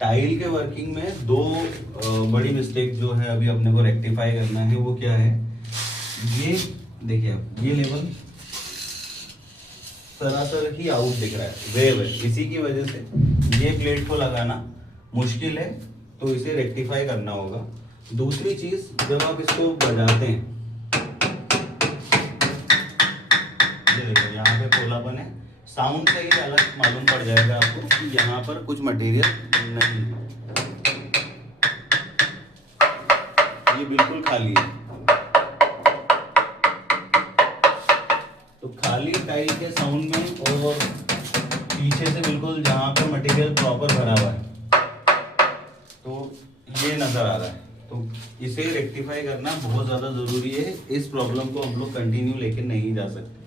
Tile के working में दो बड़ी मिस्टेक जो है अभी अपने को रेक्टिफाई करना है। वो क्या है, ये देखिए आप, ये लेवल सरासर ही आउट दिख रहा है, वेव है, इसी की वजह से ये प्लेट को लगाना मुश्किल है, तो इसे रेक्टिफाई करना होगा। दूसरी चीज, जब आप इसको बजाते हैं, ये देखो यहाँ पे पोलापन है, साउंड से ही अलग मालूम पड़ जाएगा आपको कि यहाँ पर कुछ मटेरियल नहीं है, ये बिल्कुल खाली है। तो खाली टाइल के साउंड में और पीछे से बिल्कुल जहाँ पे मटेरियल प्रॉपर भरा हुआ है, तो ये नजर आ रहा है। तो इसे रेक्टिफाई करना बहुत ज़्यादा ज़रूरी है। इस प्रॉब्लम को हम लोग कंटिन्यू लेके नहीं जा सकते।